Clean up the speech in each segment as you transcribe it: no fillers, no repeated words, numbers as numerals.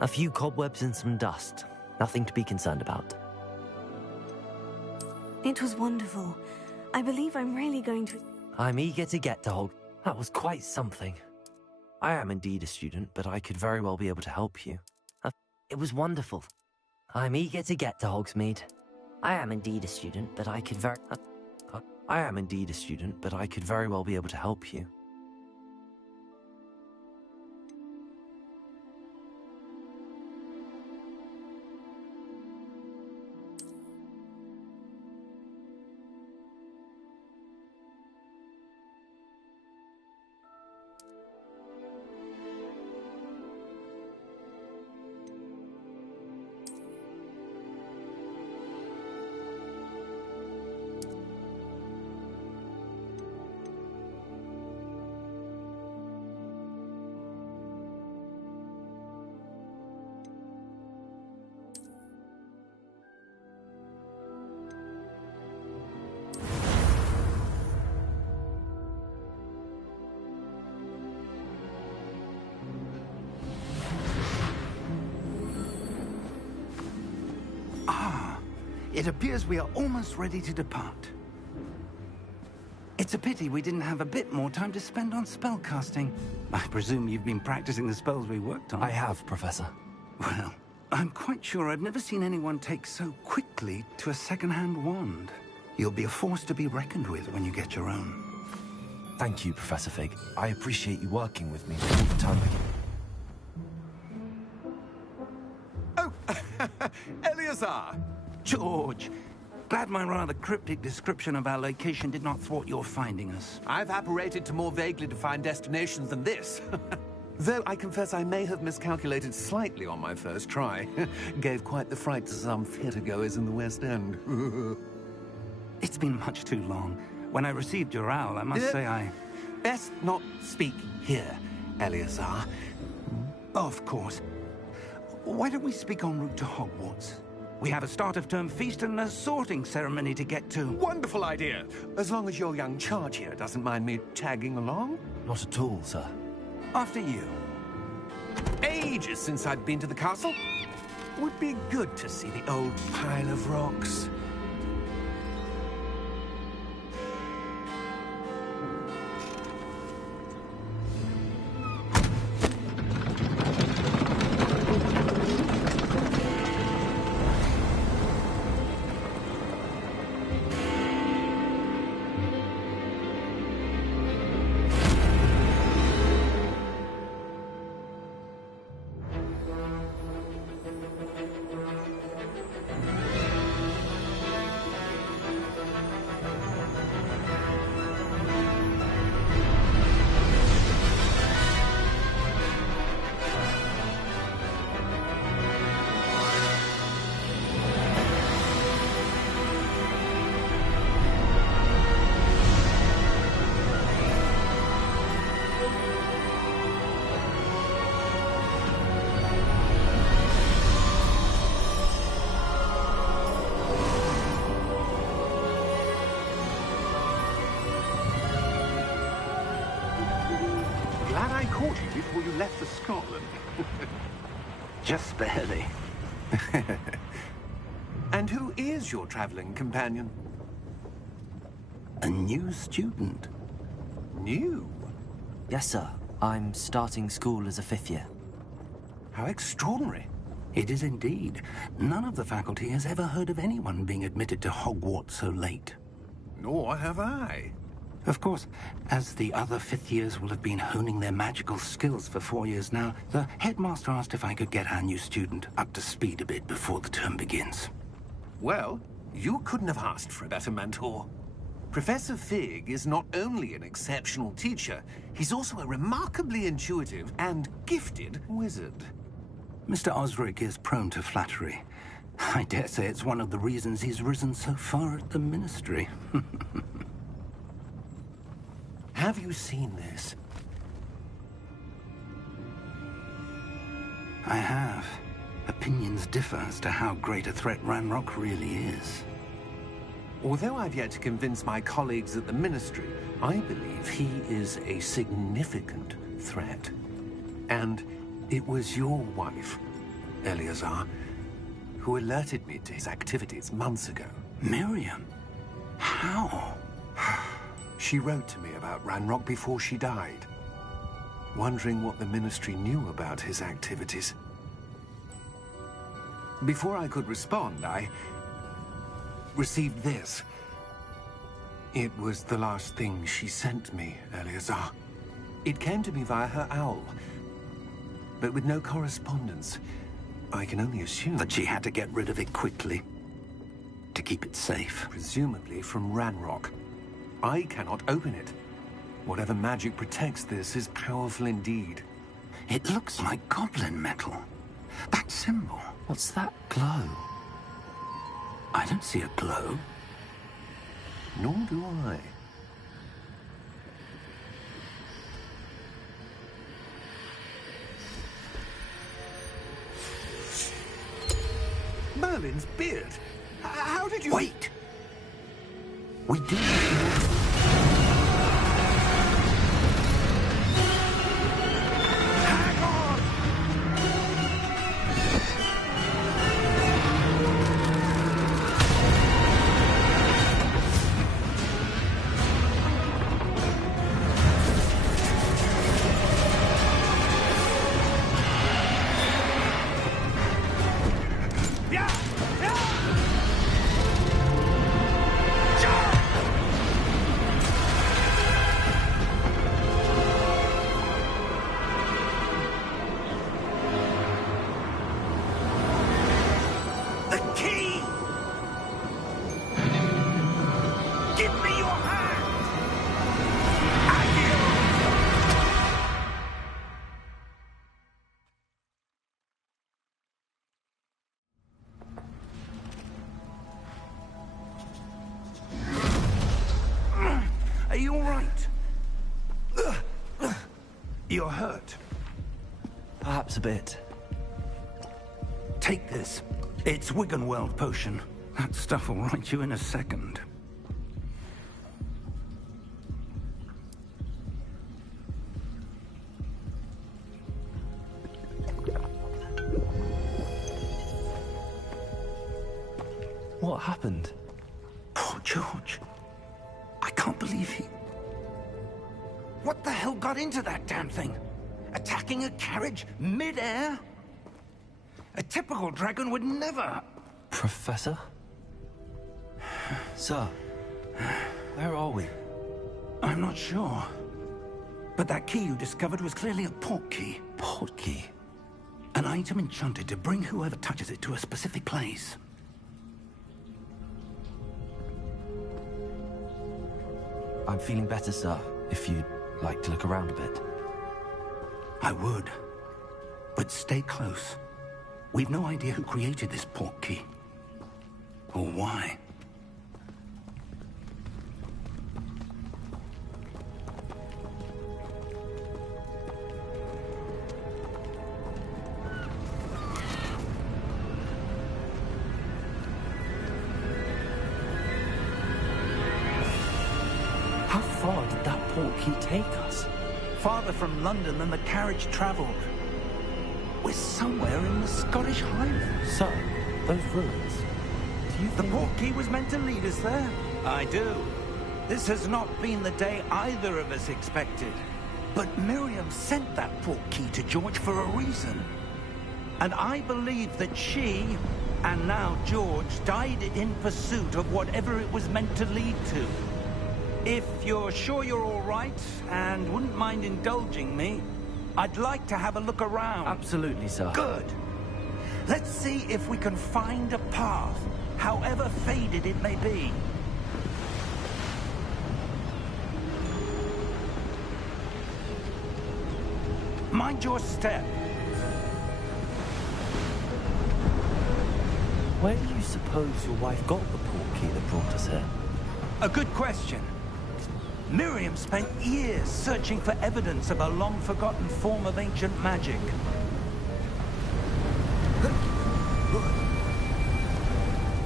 A few cobwebs and some dust. Nothing to be concerned about. It was wonderful. I believe I'm really going to... I'm eager to get to Hogwarts. That was quite something. I am indeed a student, but I could very well be able to help you. It was wonderful. I'm eager to get to Hogsmeade. I am indeed a student, but I could very well be able to help you. It appears we are almost ready to depart. It's a pity we didn't have a bit more time to spend on spellcasting. I presume you've been practicing the spells we worked on. I have, Professor. Well, I'm quite sure I've never seen anyone take so quickly to a second-hand wand. You'll be a force to be reckoned with when you get your own. Thank you, Professor Fig. I appreciate you working with me all the time. Oh, Eleazar! George, glad my rather cryptic description of our location did not thwart your finding us. I've apparated to more vaguely defined destinations than this. Though I confess I may have miscalculated slightly on my first try. Gave quite the fright to some theatre-goers in the West End. It's been much too long. When I received your owl, I must say I... Best not speak here, Eleazar. Of course. Why don't we speak en route to Hogwarts? We have a start-of-term feast and a sorting ceremony to get to. Wonderful idea! As long as your young charge here doesn't mind me tagging along. Not at all, sir. After you. Ages since I'd been to the castle. Would be good to see the old pile of rocks. Caught you before you left for Scotland. Just barely. And who is your traveling companion? A new student. New? Yes, sir. I'm starting school as a 5th year. How extraordinary. It is indeed. None of the faculty has ever heard of anyone being admitted to Hogwarts so late. Nor have I. Of course, as the other 5th years will have been honing their magical skills for 4 years now, the headmaster asked if I could get our new student up to speed a bit before the term begins. Well, you couldn't have asked for a better mentor. Professor Fig is not only an exceptional teacher, he's also a remarkably intuitive and gifted wizard. Mr. Osric is prone to flattery. I dare say it's one of the reasons he's risen so far at the Ministry. Have you seen this? I have. Opinions differ as to how great a threat Ranrock really is. Although I've yet to convince my colleagues at the Ministry, I believe he is a significant threat. And it was your wife Eleazar, who alerted me to his activities months ago. Miriam? How? She wrote to me about Ranrock before she died, wondering what the Ministry knew about his activities. Before I could respond, I received this. It was the last thing she sent me, Eleazar. It came to me via her owl, but with no correspondence. I can only assume That she had to get rid of it quickly to keep it safe. presumably from Ranrock. I cannot open it. Whatever magic protects this is powerful indeed. It looks like goblin metal. That symbol. What's that glow? I don't see a glow. Nor do I. Merlin's beard. How did you... Wait! We do... Hang on! Yeah! Yeah! The key! Give me your hand! Are you all right? You're hurt. Perhaps a bit. Take this. It's Wiggenweld potion. That stuff will right you in a second. What happened? Poor George. I can't believe he... What the hell got into that damn thing? Attacking a carriage mid-air? A typical dragon would never... Professor? Sir, where are we? I'm not sure. But that key you discovered was clearly a port key. Port key? An item enchanted to bring whoever touches it to a specific place. I'm feeling better, sir, if you'd like to look around a bit. I would. But stay close. We've no idea who created this port key. Or why. How far did that port key take us? Farther from London than the carriage traveled. We're somewhere in the Scottish Highlands. Sir, those ruins. Do you The think... port key was meant to lead us there? I do. This has not been the day either of us expected. But Miriam sent that port key to George for a reason. And I believe that she, and now George, died in pursuit of whatever it was meant to lead to. If you're sure you're all right, and wouldn't mind indulging me, I'd like to have a look around. Absolutely, sir. Good. Let's see if we can find a path, however faded it may be. Mind your step. Where do you suppose your wife got the port key that brought us here? A good question. Miriam spent years searching for evidence of a long-forgotten form of ancient magic.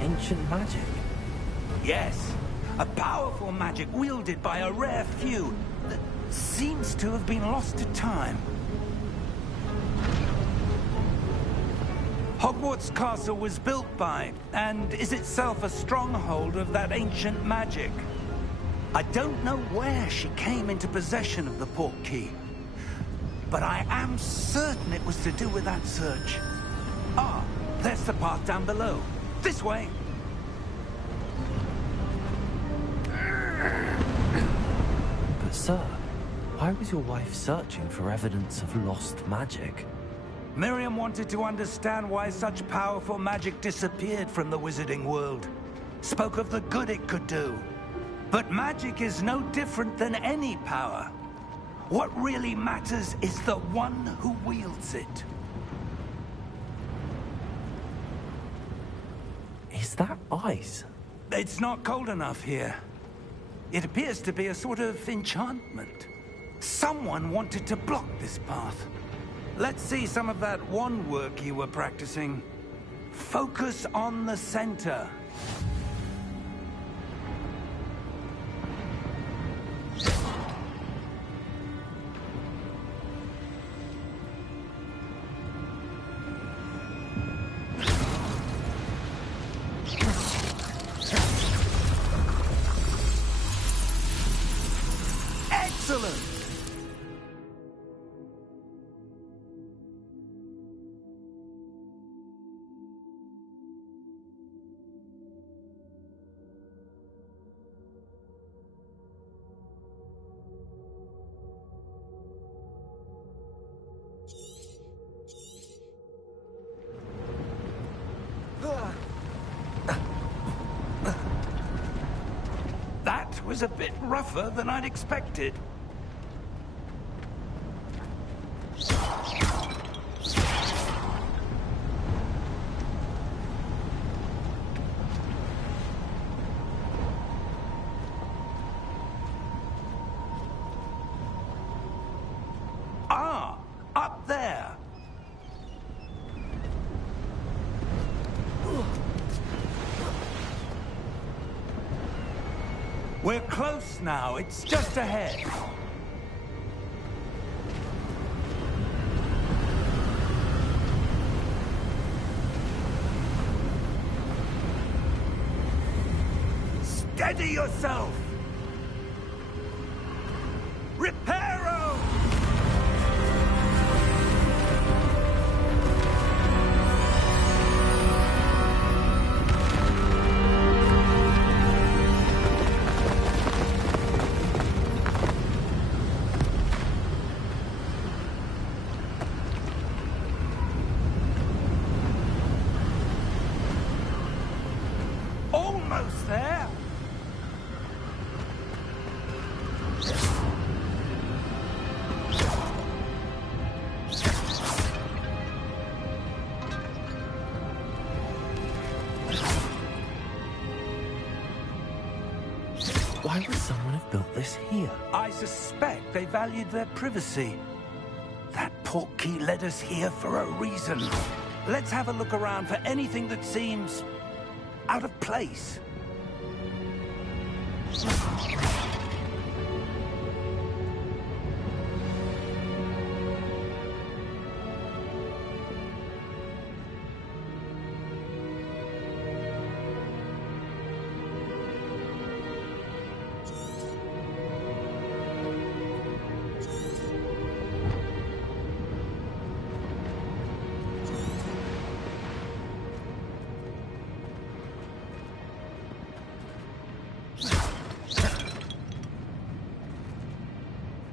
Ancient magic? Yes, a powerful magic wielded by a rare few that seems to have been lost to time. Hogwarts Castle was built by, and is itself a stronghold of that ancient magic. I don't know where she came into possession of the portkey, but I am certain it was to do with that search. Ah, there's the path down below. This way. But sir, why was your wife searching for evidence of lost magic? Miriam wanted to understand why such powerful magic disappeared from the wizarding world. Spoke of the good it could do. But magic is no different than any power. What really matters is the one who wields it. Is that ice? It's not cold enough here. It appears to be a sort of enchantment. Someone wanted to block this path. Let's see some of that wand work you were practicing. Focus on the center. Excellent! That was a bit rougher than I'd expected. Ah, up there. We're close now. It's just ahead. Steady yourself! Reparo! Almost there! Why would someone have built this here? I suspect they valued their privacy. That portkey led us here for a reason. Let's have a look around for anything that seems out of place.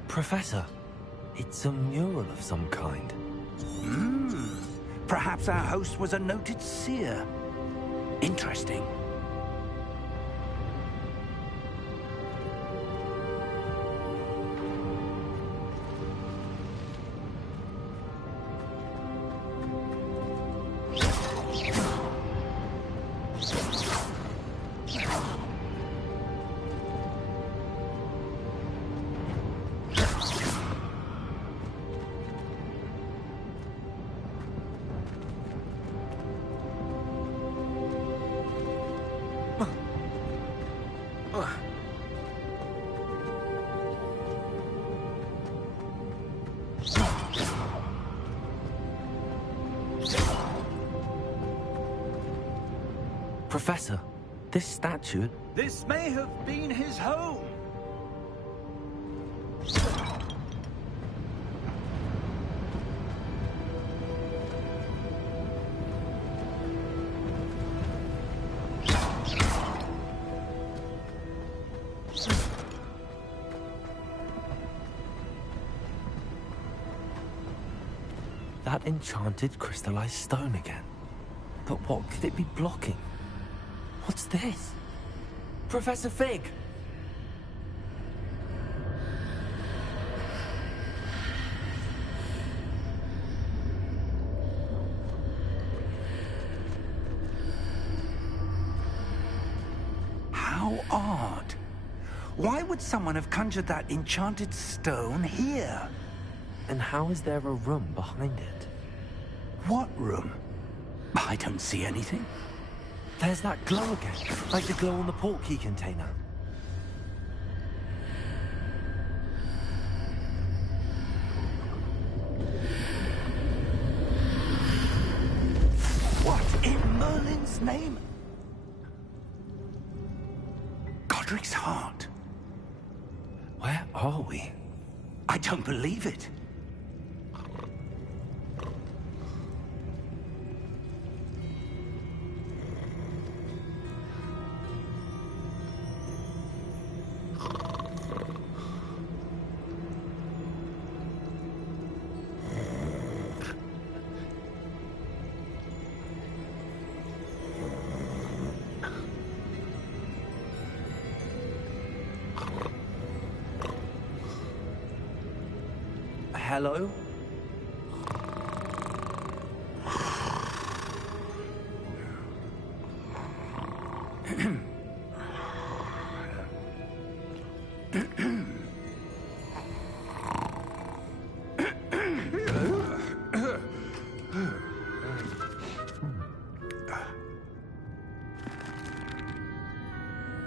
Professor, it's a mural of some kind. Perhaps our host was a noted seer. Interesting. Professor, this statue... This may have been his home. That enchanted crystallized stone again. But what could it be blocking? What's this? Professor Fig! How odd. Why would someone have conjured that enchanted stone here? And how is there a room behind it? What room? I don't see anything. There's that glow again, like the glow on the portkey container. What in Merlin's name? Godric's heart. Where are we? I don't believe it. Hello?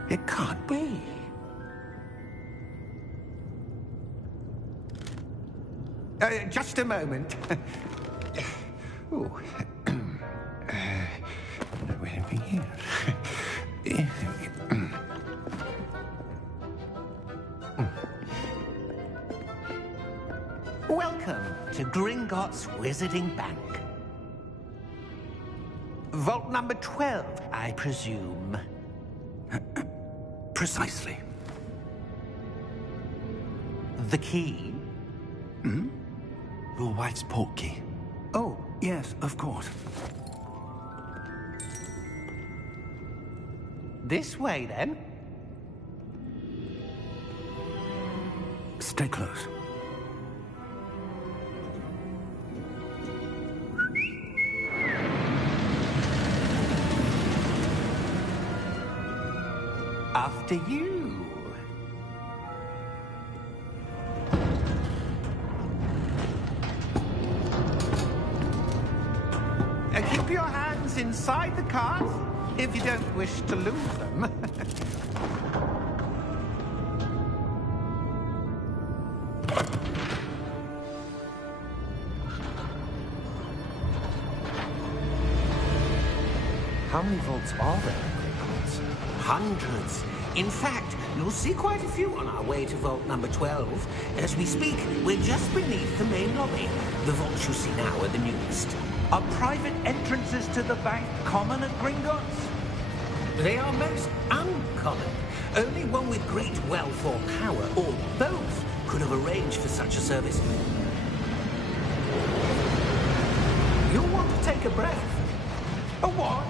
It can't be. Just a moment. Oh. Where are we here? Welcome to Gringotts Wizarding Bank. Vault number 12, I presume. Precisely. The key? Your wife's portkey. Oh, yes, of course. This way, then. Stay close. After you. Keep your hands inside the cart if you don't wish to lose them. How many vaults are there in Hogwarts? Hundreds. In fact, you'll see quite a few on our way to vault number 12. As we speak, we're just beneath the main lobby. The vaults you see now are the newest. Are private entrances to the bank common at Gringotts? They are most uncommon. Only one with great wealth or power, or both, could have arranged for such a service. You'll want to take a breath. A what?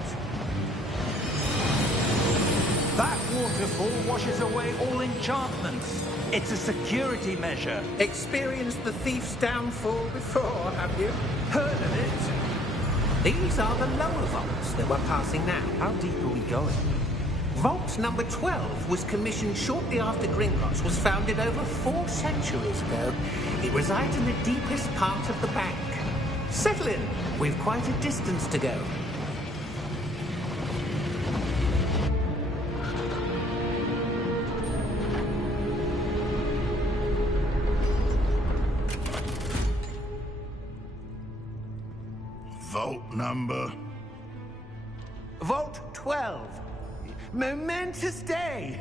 That waterfall washes away all enchantments. It's a security measure. Experienced the thief's downfall before, have you? Heard of it? These are the lower vaults that we're passing now. How deep are we going? Vault number 12 was commissioned shortly after Gringotts was founded over 4 centuries ago. It resides in the deepest part of the bank. Settle in. We've quite a distance to go. Vault number? Vault 12. Momentous day.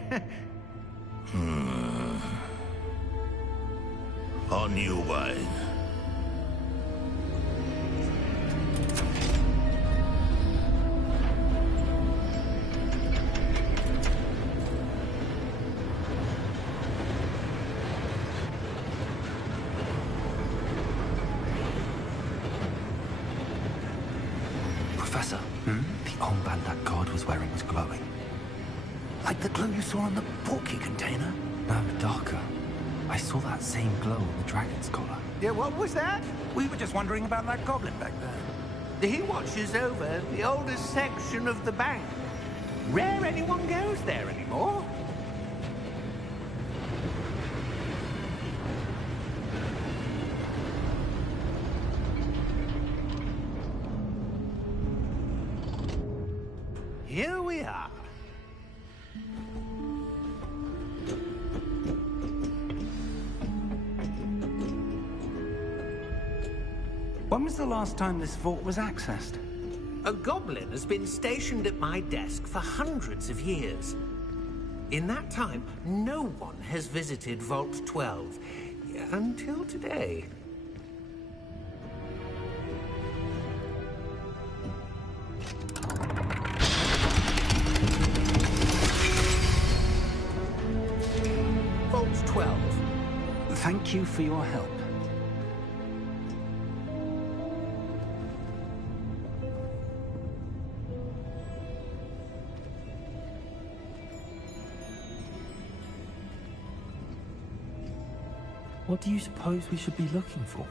On you, wine. Professor, the armband that guard was wearing was glowing. Like the glow you saw on the portkey container? No, darker. I saw that same glow on the dragon's collar. Yeah, what was that? We were just wondering about that goblin back there. He watches over the oldest section of the bank. Rare anyone goes there anymore. Here we are. When was the last time this vault was accessed? A goblin has been stationed at my desk for hundreds of years. In that time, no one has visited Vault 12 until today. Vault 12. Thank you for your help. What do you suppose we should be looking for?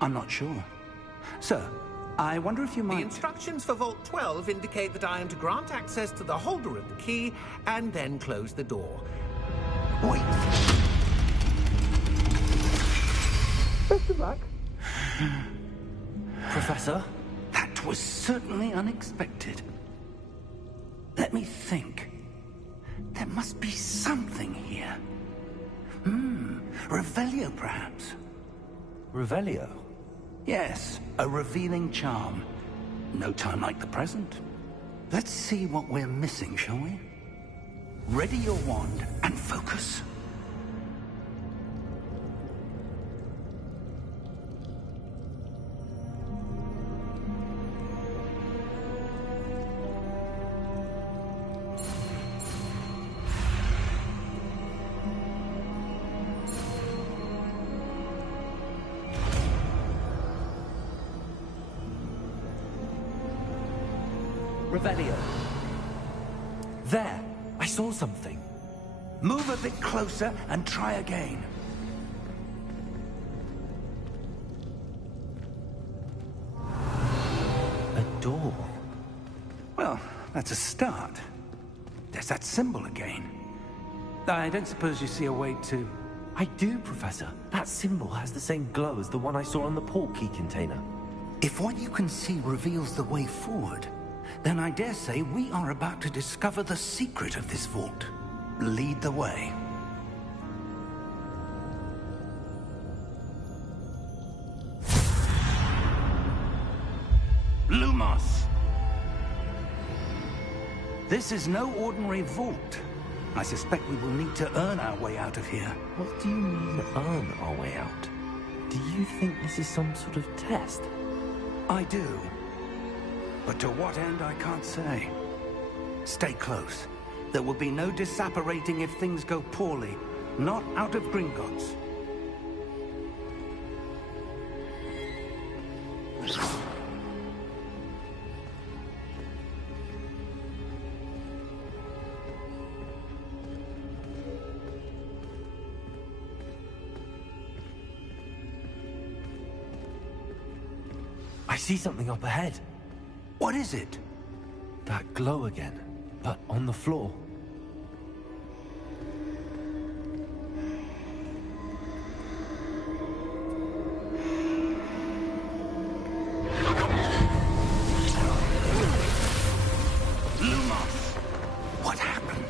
I'm not sure. Sir, I wonder if you The might... instructions for Vault 12 indicate that I am to grant access to the holder of the key and then close the door. Wait! Best of luck. Professor? That was certainly unexpected. Let me think. There must be something here. Revelio, perhaps? Revelio? Yes, a revealing charm. No time like the present. Let's see what we're missing, shall we? Ready your wand and focus. Revelio. There! I saw something. Move a bit closer and try again. A door. Well, that's a start. There's that symbol again. I don't suppose you see a way to... I do, Professor. That symbol has the same glow as the one I saw on the portkey container. If what you can see reveals the way forward, then I dare say we are about to discover the secret of this vault. Lead the way. Lumos! This is no ordinary vault. I suspect we will need to earn our way out of here. What do you mean, earn our way out? Do you think this is some sort of test? I do. But to what end, I can't say. Stay close. There will be no disapparating if things go poorly. Not out of Gringotts. I see something up ahead. What is it? That glow again, but on the floor. Lumos! What happened?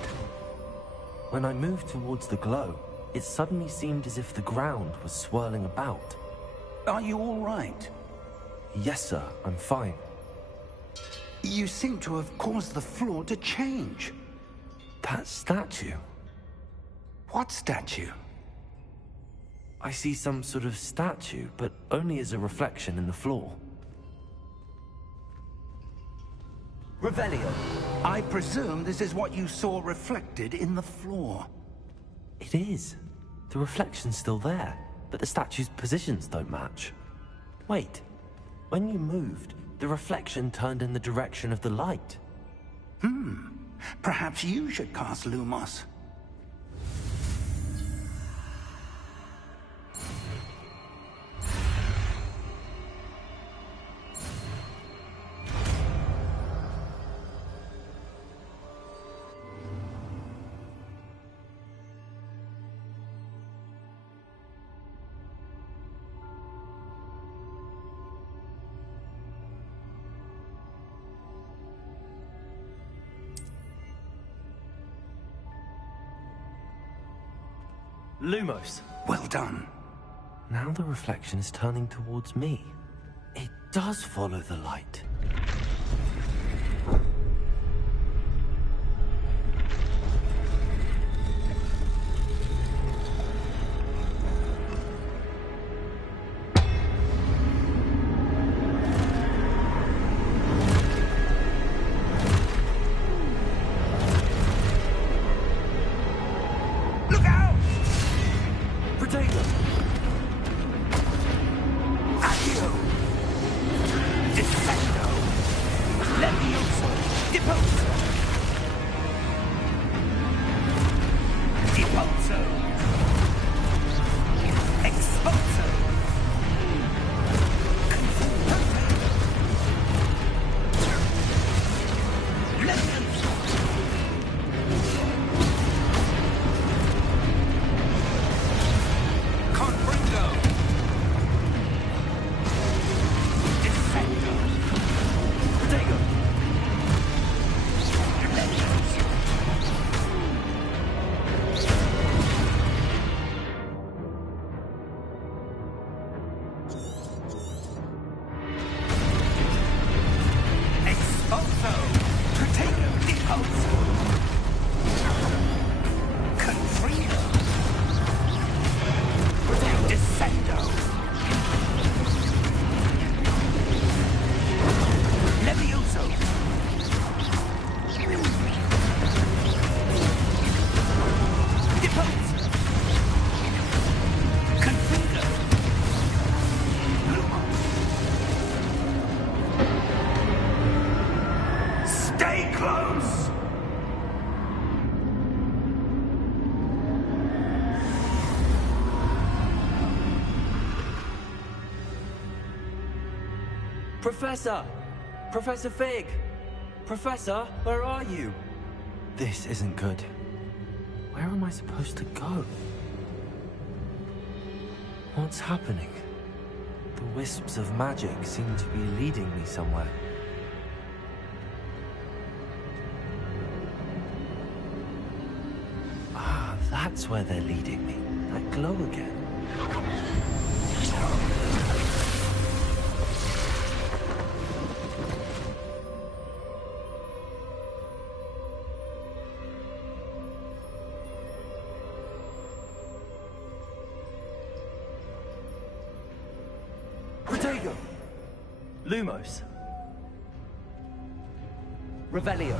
When I moved towards the glow, it suddenly seemed as if the ground was swirling about. Are you all right? Yes, sir, I'm fine. You seem to have caused the floor to change. That statue. What statue? I see some sort of statue, but only as a reflection in the floor. Revelio. I presume this is what you saw reflected in the floor. It is. The reflection's still there, but the statue's positions don't match. Wait. When you moved, the reflection turned in the direction of the light. Perhaps you should cast Lumos. Lumos. Well done. Now the reflection is turning towards me. It does follow the light. Professor! Professor Fig! Professor, where are you? This isn't good. Where am I supposed to go? What's happening? The wisps of magic seem to be leading me somewhere. Ah, that's where they're leading me. That glow again. Lumos. Revelio.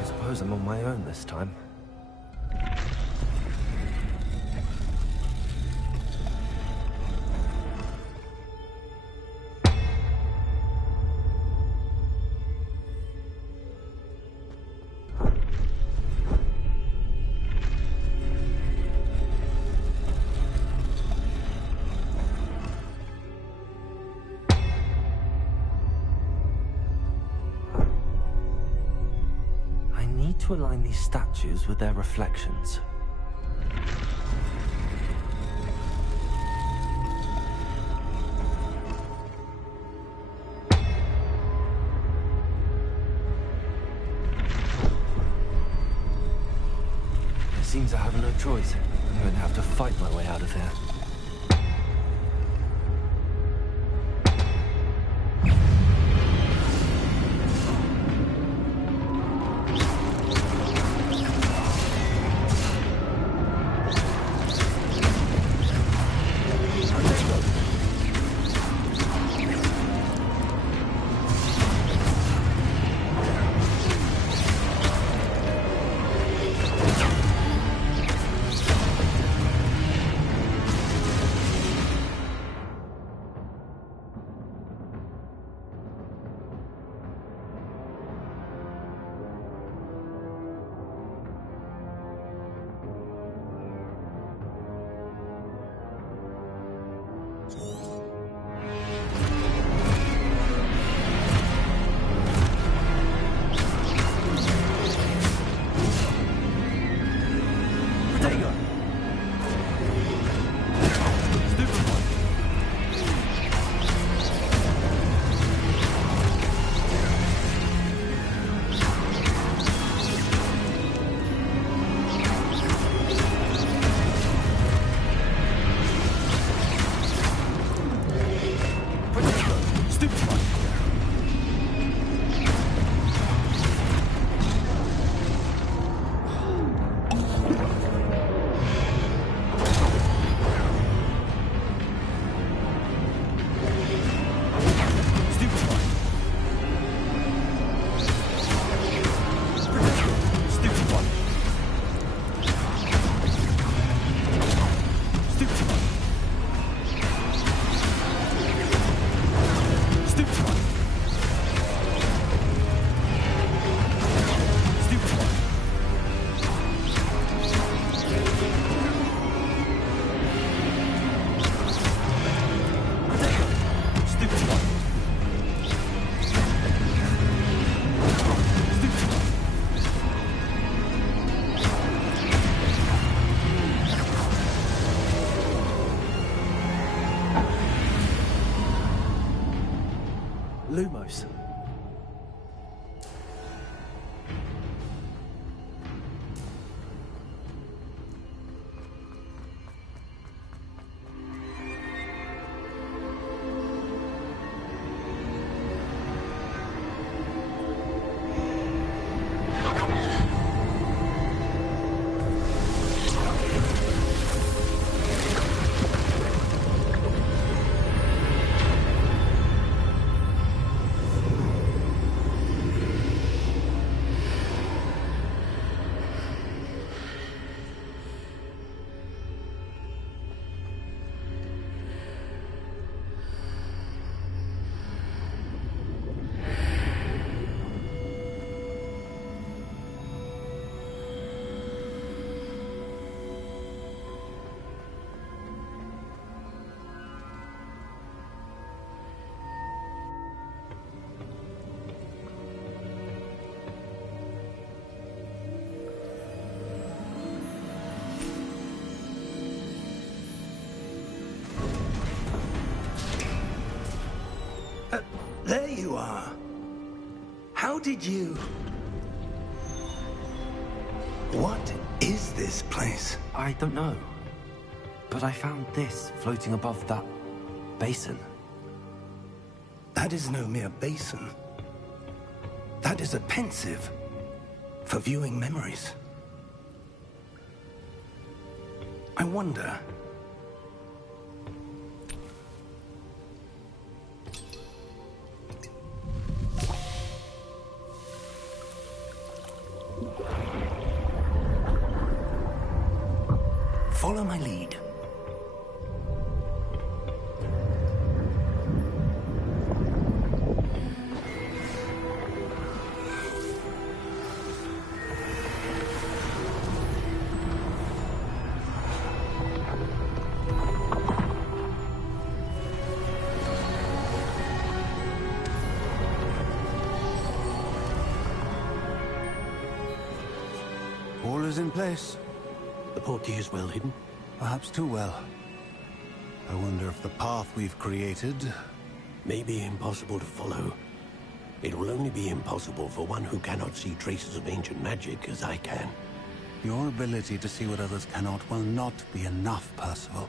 I suppose I'm on my own this time. To align these statues with their reflections. It seems I have no choice. I'm going to have to fight my way out of here. Lumos. There you are. How did you... What is this place? I don't know. But I found this floating above that basin. That is no mere basin. That is a pensive for viewing memories. I wonder... Follow my lead. All is in place. The portkey is well hidden? Perhaps too well. I wonder if the path we've created... May be impossible to follow. It will only be impossible for one who cannot see traces of ancient magic as I can. Your ability to see what others cannot will not be enough, Percival.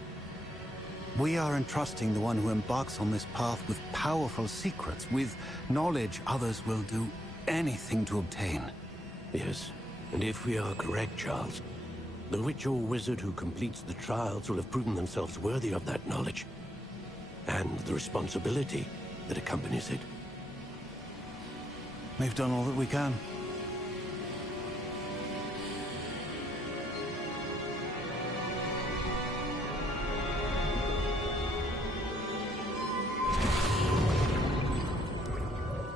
We are entrusting the one who embarks on this path with powerful secrets, with knowledge others will do anything to obtain. Yes, and if we are correct, Charles, the witch or wizard who completes the trials will have proven themselves worthy of that knowledge, and the responsibility that accompanies it. We've done all that we can.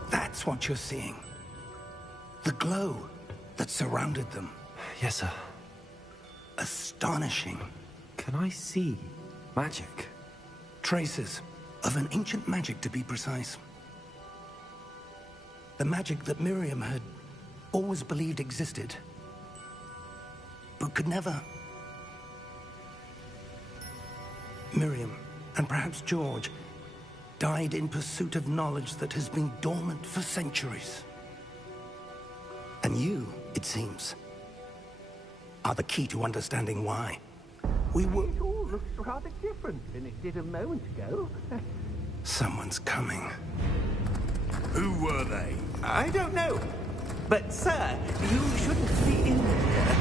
That's what you're seeing. The glow that surrounded them. Yes, sir. Astonishing. Can I see magic? Traces of an ancient magic, to be precise. The magic that Miriam had always believed existed, but could never. Miriam, and perhaps George, died in pursuit of knowledge that has been dormant for centuries. And you, it seems, are the key to understanding why. We will... It all looks rather different than it did a moment ago. Someone's coming. Who were they? I don't know. But, sir, you shouldn't be in here.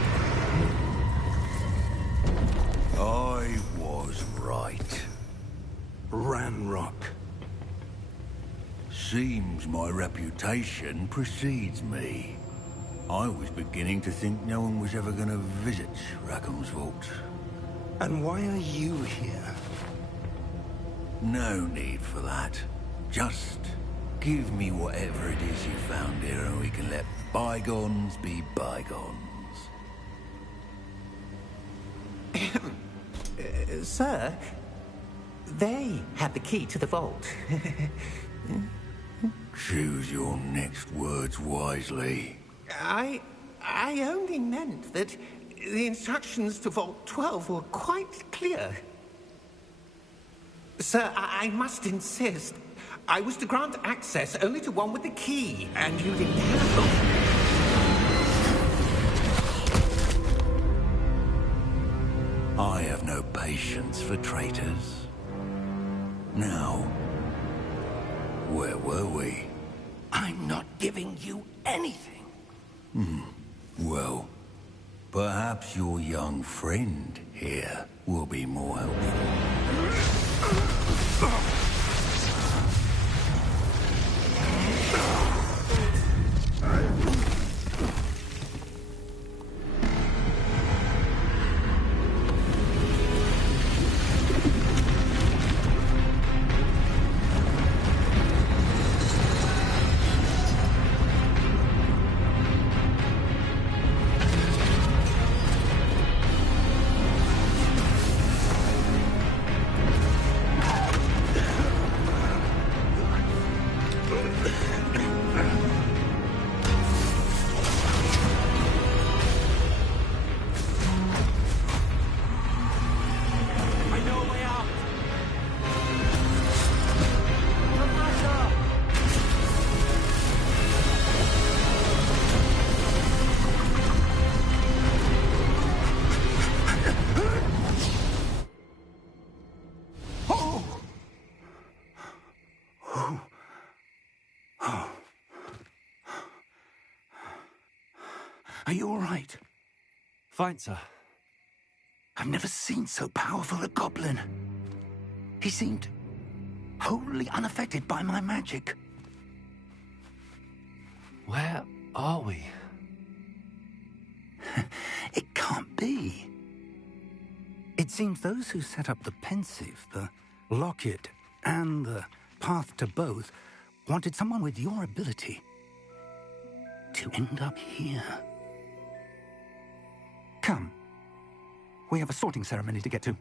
I was right. Ranrock. Seems my reputation precedes me. I was beginning to think no one was ever going to visit Rackham's vault. And why are you here? No need for that. Just give me whatever it is you found here and we can let bygones be bygones. Sir, they had the key to the vault. Choose your next words wisely. I only meant that the instructions to Vault 12 were quite clear. Sir, I must insist. I was to grant access only to one with the key, and you didn't have I have no patience for traitors. Now, where were we? I'm not giving you anything. Well, perhaps your young friend here will be more helpful. Are you all right? Fine, sir. I've never seen so powerful a goblin. He seemed wholly unaffected by my magic. Where are we? It can't be. It seems those who set up the pensive, the locket, and the path to both wanted someone with your ability to end up here. Come. We have a sorting ceremony to get to.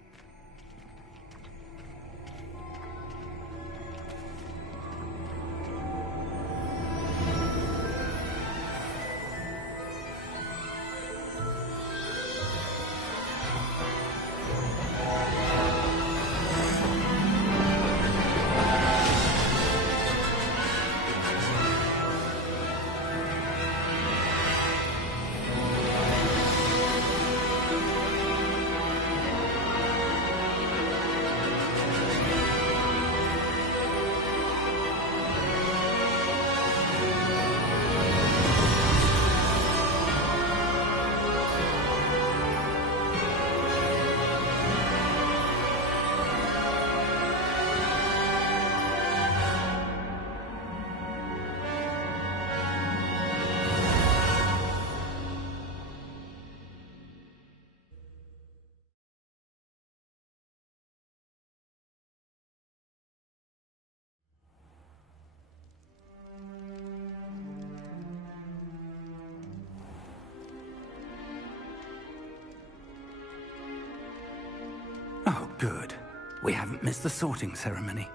Oh, good. We haven't missed the sorting ceremony.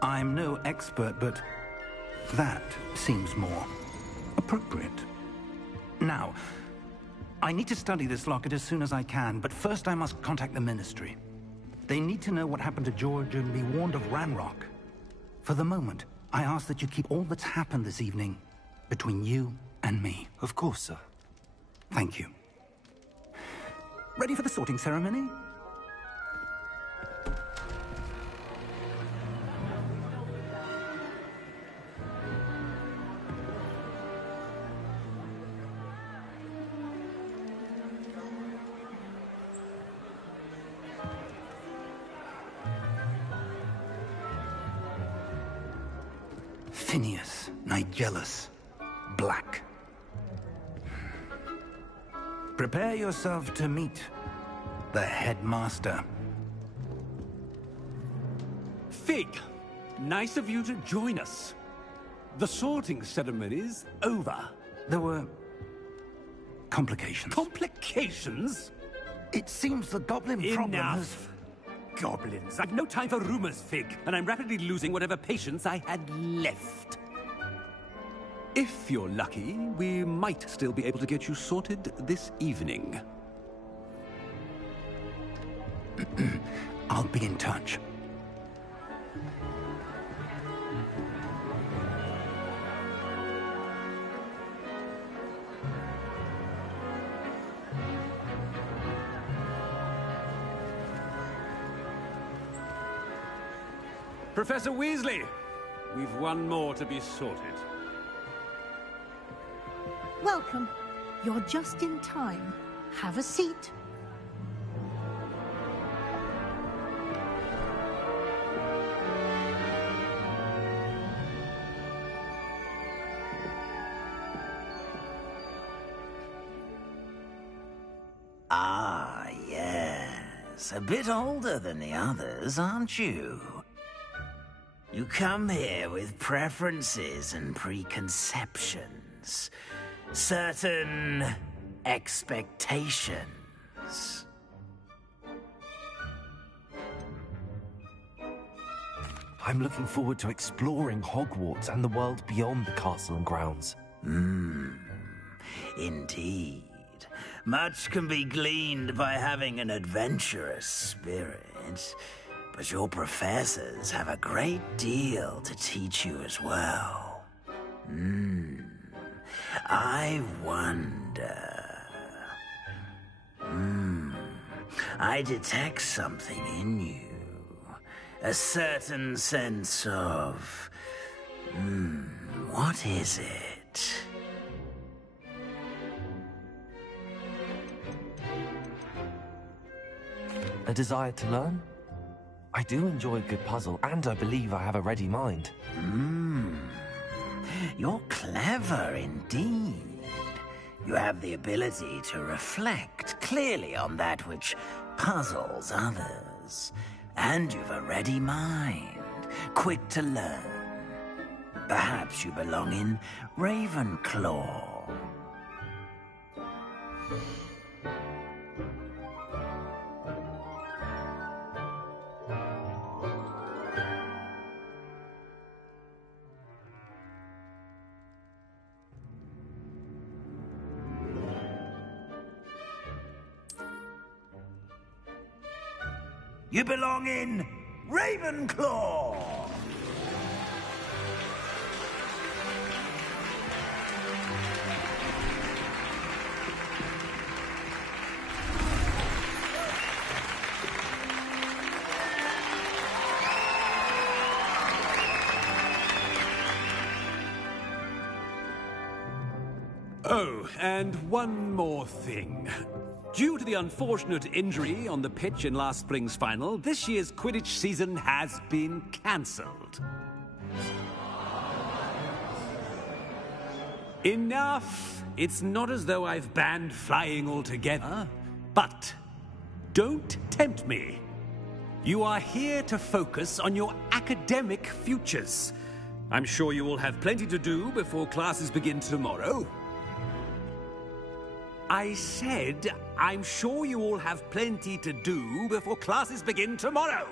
I'm no expert, but that seems more appropriate. Now, I need to study this locket as soon as I can, but first I must contact the Ministry. They need to know what happened to George and be warned of Ranrock. For the moment, I ask that you keep all that's happened this evening between you and me. Of course, sir. Thank you. Ready for the sorting ceremony? Phineas, Nigellus, Black. Prepare yourself to meet the headmaster. Fig, nice of you to join us. The sorting ceremony's over. There were complications. Complications? It seems the goblin problem has... Enough. Goblins. I've no time for rumors, Fig, and I'm rapidly losing whatever patience I had left. If you're lucky, we might still be able to get you sorted this evening. I'll be in touch. Professor Weasley, we've one more to be sorted. Welcome. You're just in time. Have a seat. Ah, yes. A bit older than the others, aren't you? You come here with preferences and preconceptions. Certain expectations. I'm looking forward to exploring Hogwarts and the world beyond the castle and grounds. Indeed. Much can be gleaned by having an adventurous spirit, but your professors have a great deal to teach you as well. I wonder... I detect something in you. A certain sense of... what is it? A desire to learn? I do enjoy a good puzzle, and I believe I have a ready mind. You're clever indeed. You have the ability to reflect clearly on that which puzzles others. And you've a ready mind, quick to learn. Perhaps you belong in Ravenclaw. You belong in Ravenclaw! Oh, and one more thing. Due to the unfortunate injury on the pitch in last spring's final, this year's Quidditch season has been cancelled. Enough! It's not as though I've banned flying altogether. But don't tempt me. You are here to focus on your academic futures. I'm sure you will have plenty to do before classes begin tomorrow. I said, I'm sure you all have plenty to do before classes begin tomorrow.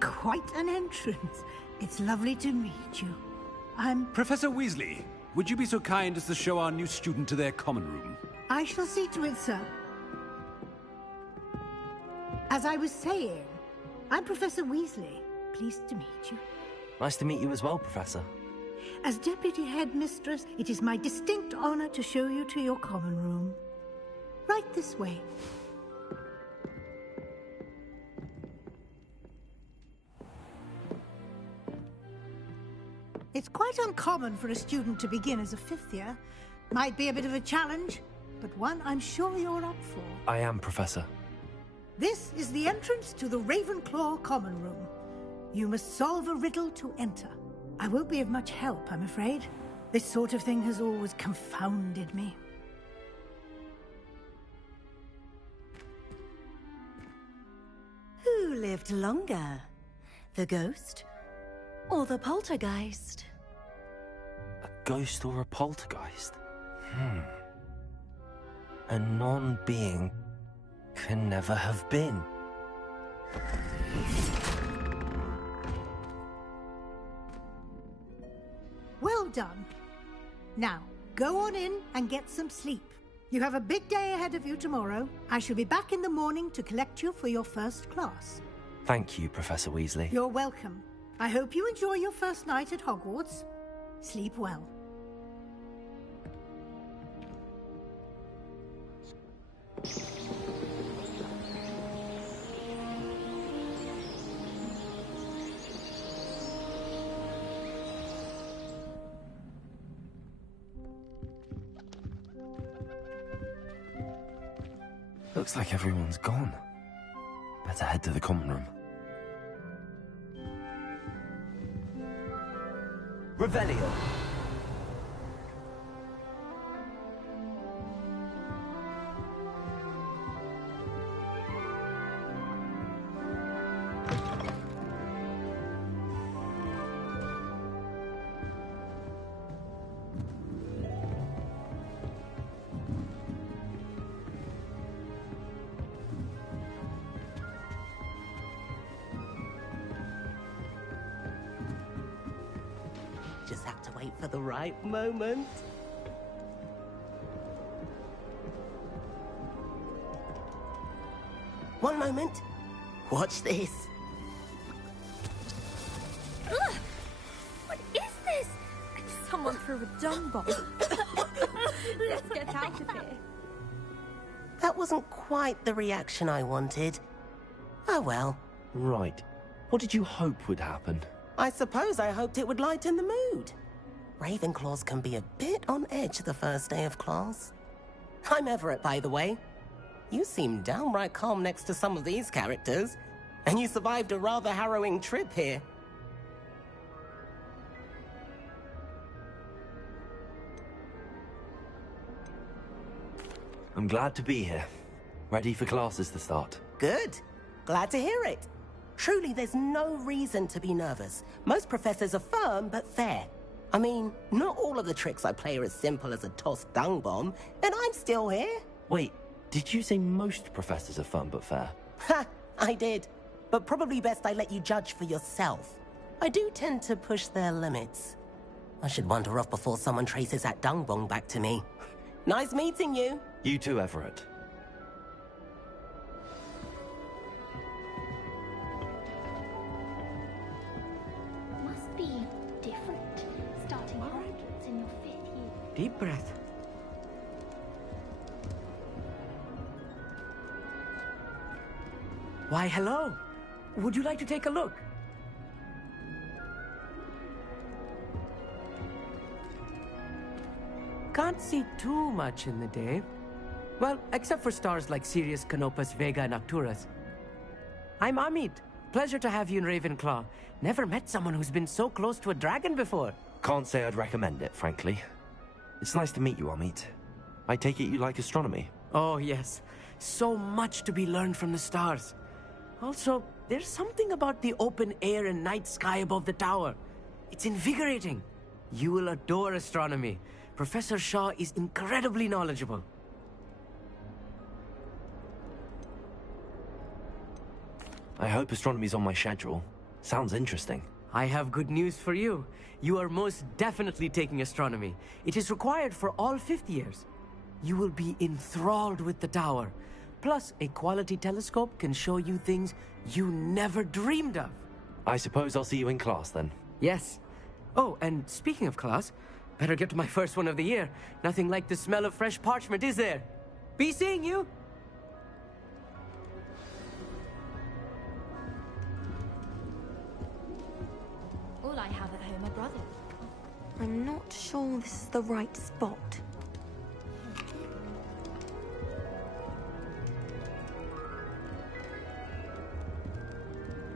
Quite an entrance. It's lovely to meet you. I'm... Professor Weasley, would you be so kind as to show our new student to their common room? I shall see to it, sir. As I was saying, I'm Professor Weasley. Pleased to meet you. Nice to meet you as well, Professor. As Deputy Headmistress, it is my distinct honor to show you to your common room. Right this way. It's quite uncommon for a student to begin as a fifth year. Might be a bit of a challenge, but one I'm sure you're up for. I am, Professor. This is the entrance to the Ravenclaw common room. You must solve a riddle to enter. I won't be of much help, I'm afraid. This sort of thing has always confounded me. Who lived longer? The ghost or the poltergeist? A ghost or a poltergeist? A non-being can never have been. Well done. Now, go on in and get some sleep. You have a big day ahead of you tomorrow. I shall be back in the morning to collect you for your first class. Thank you, Professor Weasley. You're welcome. I hope you enjoy your first night at Hogwarts. Sleep well. Looks like everyone's gone. Better head to the common room. Revelio. Just have to wait for the right moment. One moment. Watch this. Ugh! What is this? Someone threw a dung bomb. Let's get out of here. That wasn't quite the reaction I wanted. Oh well. Right. What did you hope would happen? I suppose I hoped it would lighten the mood. Ravenclaws can be a bit on edge the first day of class. I'm Everett, by the way. You seem downright calm next to some of these characters, and you survived a rather harrowing trip here. I'm glad to be here. Ready for classes to start. Good. Glad to hear it. Truly, there's no reason to be nervous. Most professors are firm but fair. I mean, not all of the tricks I play are as simple as a tossed dung bomb, and I'm still here. Wait, did you say most professors are fun but fair? Ha! I did. But probably best I let you judge for yourself. I do tend to push their limits. I should wander off before someone traces that dung bomb back to me. Nice meeting you. You too, Everett. Must be different. Starting Hogwarts in your 5th year. Deep breath. Why, hello. Would you like to take a look? Can't see too much in the day. Well, except for stars like Sirius, Canopus, Vega, and Arcturus. I'm Amit. Pleasure to have you in Ravenclaw. Never met someone who's been so close to a dragon before. Can't say I'd recommend it, frankly. It's nice to meet you, Amit. I take it you like astronomy? Oh, yes. So much to be learned from the stars. Also, there's something about the open air and night sky above the tower. It's invigorating. You will adore astronomy. Professor Shaw is incredibly knowledgeable. I hope astronomy's on my schedule. Sounds interesting. I have good news for you. You are most definitely taking astronomy. It is required for all 5th years. You will be enthralled with the tower. Plus, a quality telescope can show you things you never dreamed of. I suppose I'll see you in class then. Yes. Oh, and speaking of class, better get to my first one of the year. Nothing like the smell of fresh parchment, is there? Be seeing you! All I have at home are brothers. I'm not sure this is the right spot.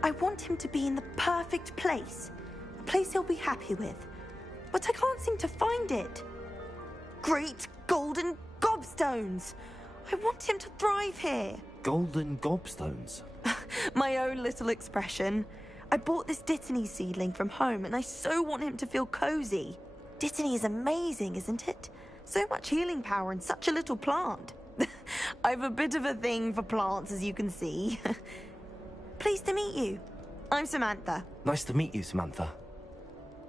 I want him to be in the perfect place. A place he'll be happy with. But I can't seem to find it. Great golden gobstones! I want him to thrive here. Golden gobstones? My own little expression. I bought this Dittany seedling from home and I so want him to feel cozy. Dittany is amazing, isn't it? So much healing power in such a little plant. I've a bit of a thing for plants, as you can see. Pleased to meet you. I'm Samantha. Nice to meet you, Samantha.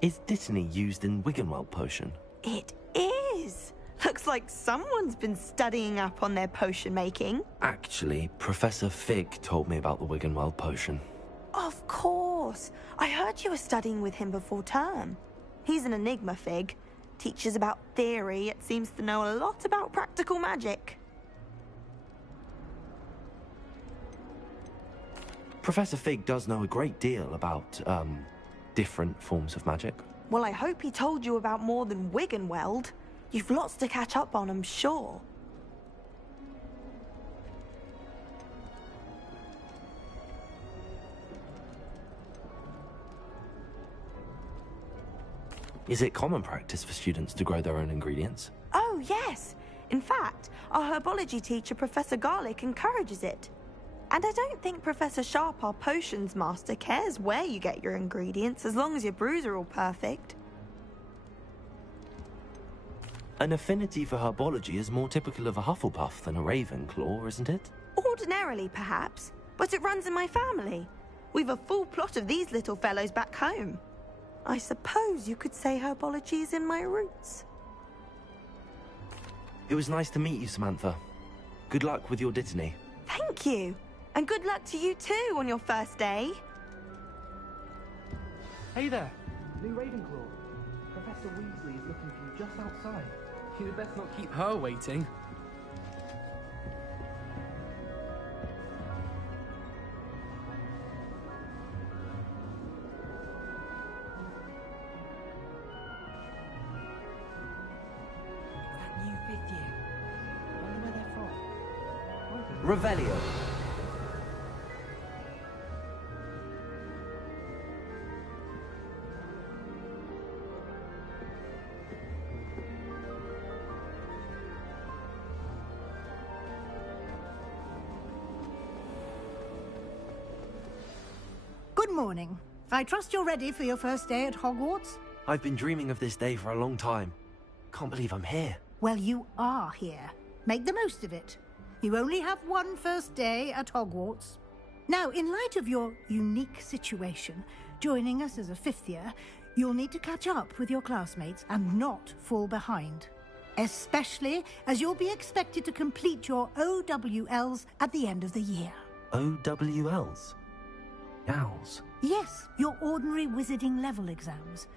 Is Dittany used in Wiggenweld potion? It is. Looks like someone's been studying up on their potion making. Actually, Professor Fig told me about the Wiggenweld potion. Of course. I heard you were studying with him before term. He's an enigma, Fig. Teaches about theory, yet seems to know a lot about practical magic. Professor Fig does know a great deal about, different forms of magic. Well, I hope he told you about more than Wiggenweld. You've lots to catch up on, I'm sure. Is it common practice for students to grow their own ingredients? Oh, yes. In fact, our herbology teacher, Professor Garlick, encourages it. And I don't think Professor Sharp, our potions master, cares where you get your ingredients as long as your brews are all perfect. An affinity for herbology is more typical of a Hufflepuff than a Ravenclaw, isn't it? Ordinarily, perhaps, but it runs in my family. We've a full plot of these little fellows back home. I suppose you could say herbology is in my roots. It was nice to meet you, Samantha. Good luck with your dittany. Thank you. And good luck to you too on your first day. Hey there, new Ravenclaw. Professor Weasley is looking for you just outside. You'd best not keep her waiting. That new fifth year. Wonder where they're from. Revelio. Good morning. I trust you're ready for your first day at Hogwarts? I've been dreaming of this day for a long time. Can't believe I'm here. Well, you are here. Make the most of it. You only have one first day at Hogwarts. Now, in light of your unique situation, joining us as a fifth year, you'll need to catch up with your classmates and not fall behind. Especially as you'll be expected to complete your OWLs at the end of the year. OWLs? Owls? Yes, your ordinary wizarding level exams.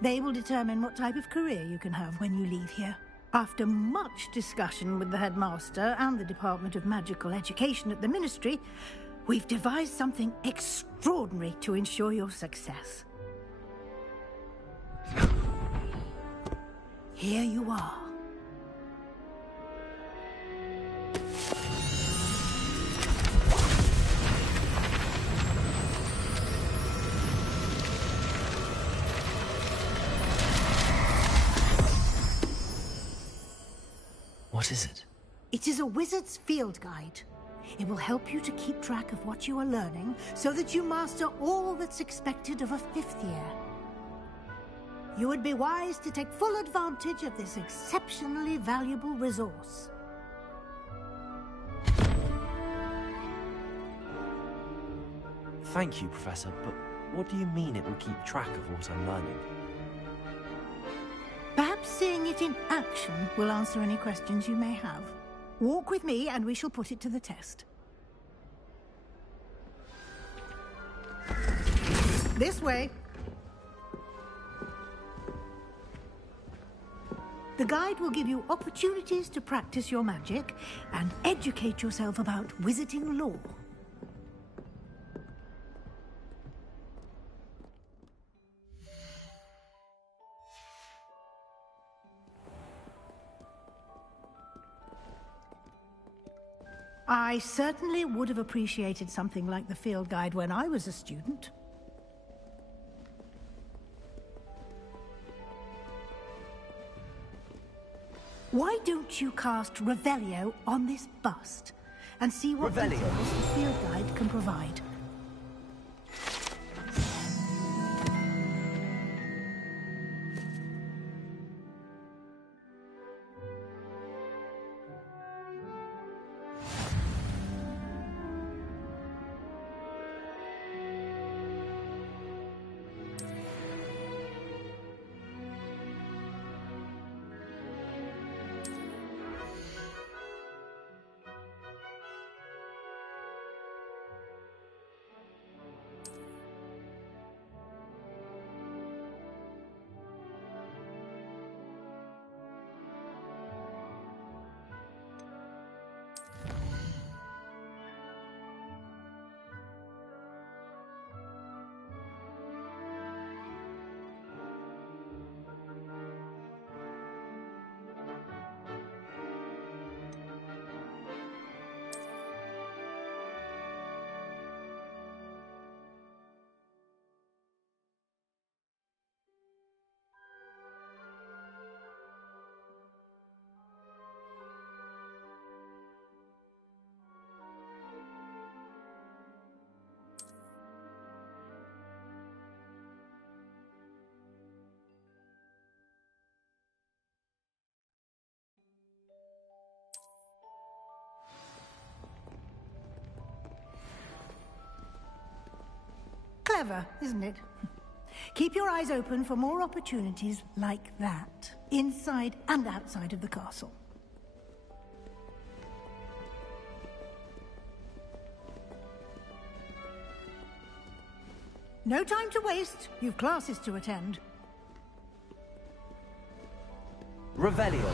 They will determine what type of career you can have when you leave here. After much discussion with the headmaster and the Department of Magical Education at the Ministry, we've devised something extraordinary to ensure your success. Here you are. What is it? It is a wizard's field guide. It will help you to keep track of what you are learning so that you master all that's expected of a fifth year. You would be wise to take full advantage of this exceptionally valuable resource. Thank you, Professor, but what do you mean it will keep track of what I'm learning? Perhaps seeing it in action will answer any questions you may have. Walk with me and we shall put it to the test. This way. The guide will give you opportunities to practice your magic and educate yourself about wizarding lore. I certainly would have appreciated something like the field guide when I was a student. Why don't you cast Revelio on this bust and see what details the field guide can provide? Clever, isn't it? Keep your eyes open for more opportunities like that, inside and outside of the castle. No time to waste. You've classes to attend. Revelio.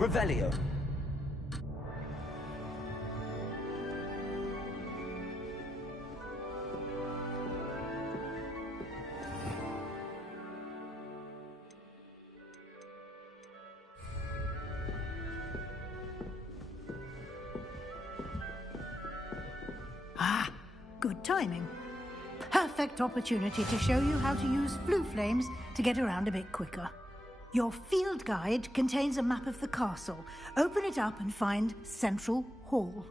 Revelio. Ah, good timing. Perfect opportunity to show you how to use flue flames to get around a bit quicker. Your field guide contains a map of the castle. Open it up and find Central Hall.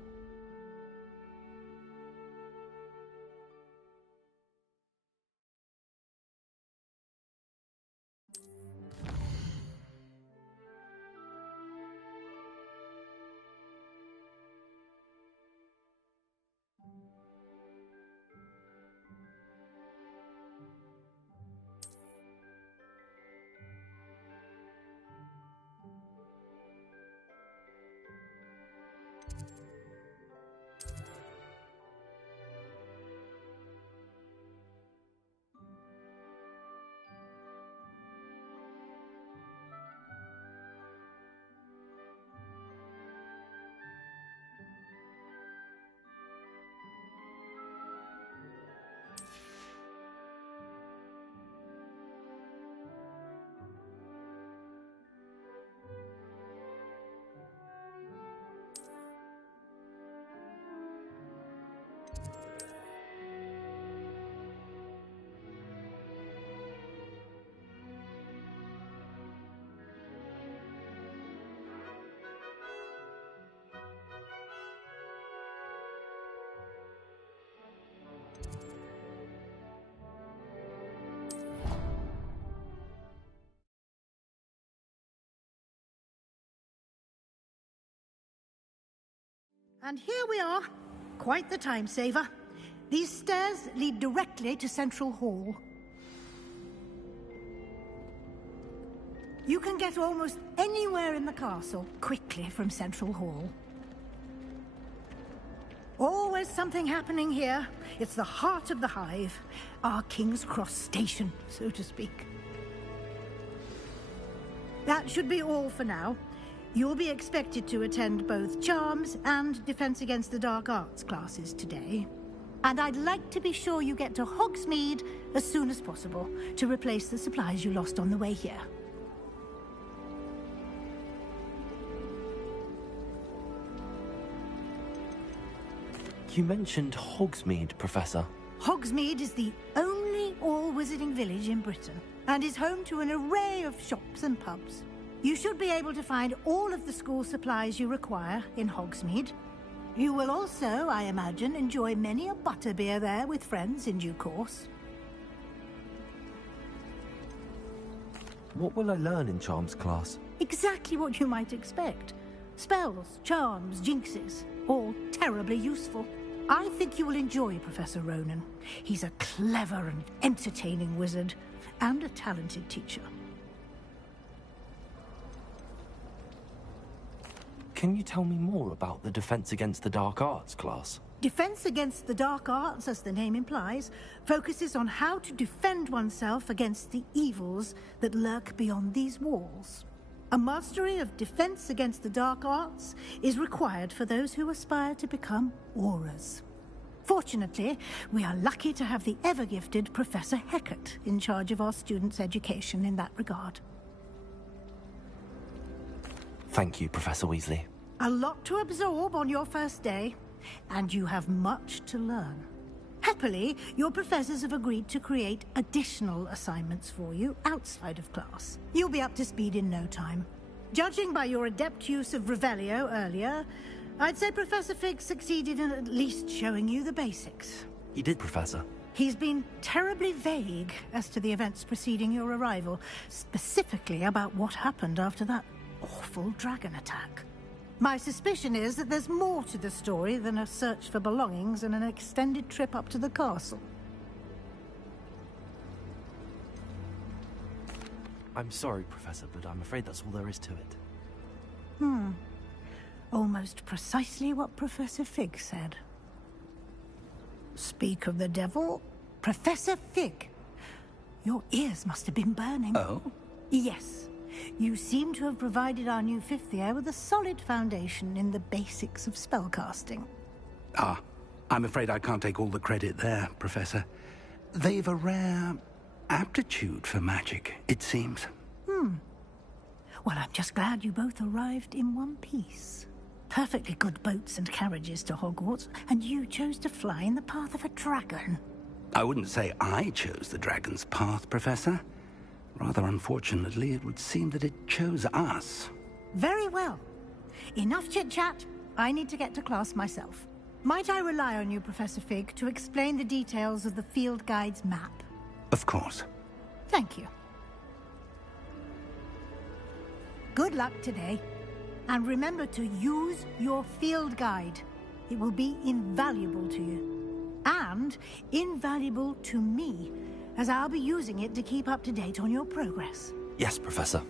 And here we are. Quite the time saver. These stairs lead directly to Central Hall. You can get almost anywhere in the castle quickly from Central Hall. Always something happening here. It's the heart of the Hive. Our King's Cross station, so to speak. That should be all for now. You'll be expected to attend both Charms and Defense Against the Dark Arts classes today. And I'd like to be sure you get to Hogsmeade as soon as possible to replace the supplies you lost on the way here. You mentioned Hogsmeade, Professor. Hogsmeade is the only all-wizarding village in Britain and is home to an array of shops and pubs. You should be able to find all of the school supplies you require in Hogsmeade. You will also, I imagine, enjoy many a butterbeer there with friends in due course. What will I learn in Charms class? Exactly what you might expect. Spells, charms, jinxes, all terribly useful. I think you will enjoy Professor Ronan. He's a clever and entertaining wizard, and a talented teacher. Can you tell me more about the Defense Against the Dark Arts class? Defense Against the Dark Arts, as the name implies, focuses on how to defend oneself against the evils that lurk beyond these walls. A mastery of Defense Against the Dark Arts is required for those who aspire to become Aurors. Fortunately, we are lucky to have the ever-gifted Professor Hecat in charge of our students' education in that regard. Thank you, Professor Weasley. A lot to absorb on your first day, and you have much to learn. Happily, your professors have agreed to create additional assignments for you outside of class. You'll be up to speed in no time. Judging by your adept use of Revelio earlier, I'd say Professor Fig succeeded in at least showing you the basics. He did, Professor. He's been terribly vague as to the events preceding your arrival, specifically about what happened after that awful dragon attack. My suspicion is that there's more to the story than a search for belongings and an extended trip up to the castle. I'm sorry, Professor, but I'm afraid that's all there is to it. Almost precisely what Professor Fig said. Speak of the devil, Professor Fig. Your ears must have been burning. Oh? Yes. You seem to have provided our new fifth year with a solid foundation in the basics of spellcasting. Ah, I'm afraid I can't take all the credit there, Professor. They've a rare aptitude for magic, it seems. Well, I'm just glad you both arrived in one piece. Perfectly good boats and carriages to Hogwarts, and you chose to fly in the path of a dragon. I wouldn't say I chose the dragon's path, Professor. Rather unfortunately, it would seem that it chose us. Very well. Enough chit-chat. I need to get to class myself. Might I rely on you, Professor Fig, to explain the details of the field guide's map? Of course. Thank you. Good luck today. And remember to use your field guide. It will be invaluable to you. And invaluable to me, as I'll be using it to keep up to date on your progress. Yes, Professor.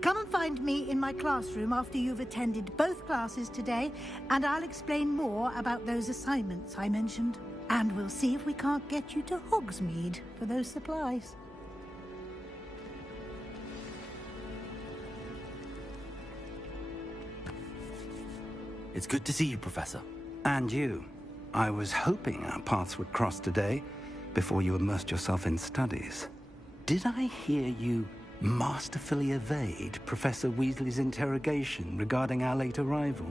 Come and find me in my classroom after you've attended both classes today, and I'll explain more about those assignments I mentioned. And we'll see if we can't get you to Hogsmeade for those supplies. It's good to see you, Professor. And you. I was hoping our paths would cross today, before you immersed yourself in studies. Did I hear you masterfully evade Professor Weasley's interrogation regarding our late arrival?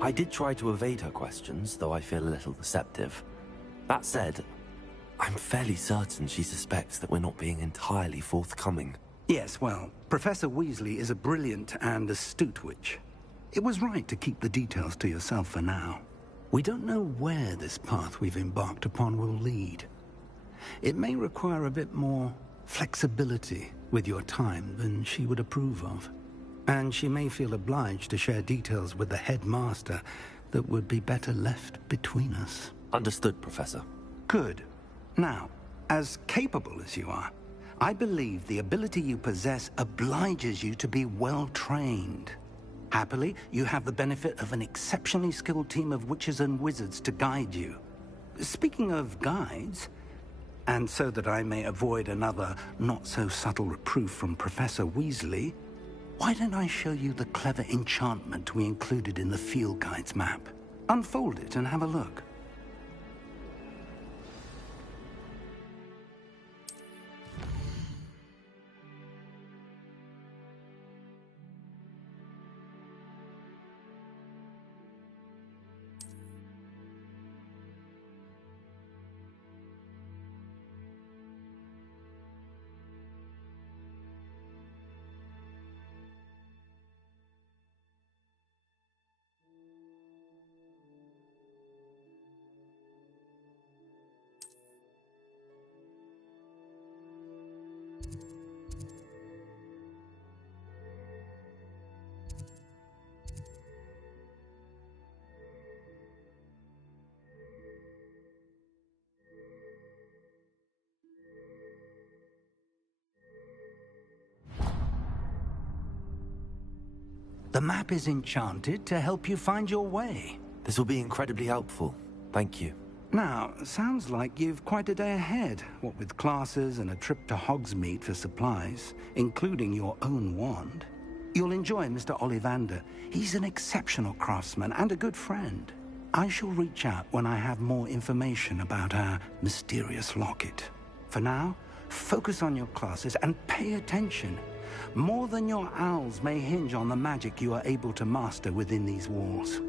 I did try to evade her questions, though I feel a little deceptive. That said, I'm fairly certain she suspects that we're not being entirely forthcoming. Yes, well, Professor Weasley is a brilliant and astute witch. It was right to keep the details to yourself for now. We don't know where this path we've embarked upon will lead. It may require a bit more flexibility with your time than she would approve of. And she may feel obliged to share details with the headmaster that would be better left between us. Understood, Professor. Good. Now, as capable as you are, I believe the ability you possess obliges you to be well trained. Happily, you have the benefit of an exceptionally skilled team of witches and wizards to guide you. Speaking of guides, and so that I may avoid another not-so-subtle reproof from Professor Weasley, why don't I show you the clever enchantment we included in the field guide's map? Unfold it and have a look. The map is enchanted to help you find your way. This will be incredibly helpful. Thank you. Now, sounds like you've quite a day ahead, what with classes and a trip to Hogsmeade for supplies, including your own wand. You'll enjoy Mr. Ollivander. He's an exceptional craftsman and a good friend. I shall reach out when I have more information about our mysterious locket. For now, focus on your classes and pay attention. More than your owls may hinge on the magic you are able to master within these walls.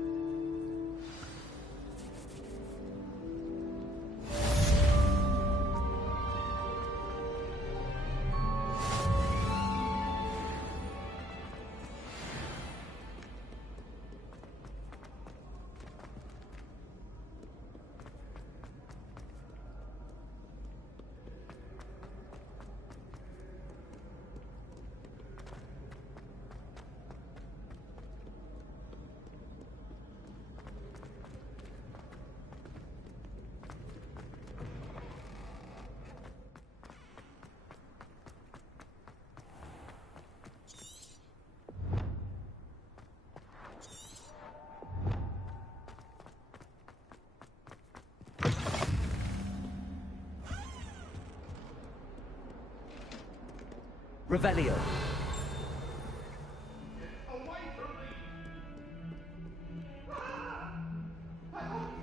Revelio.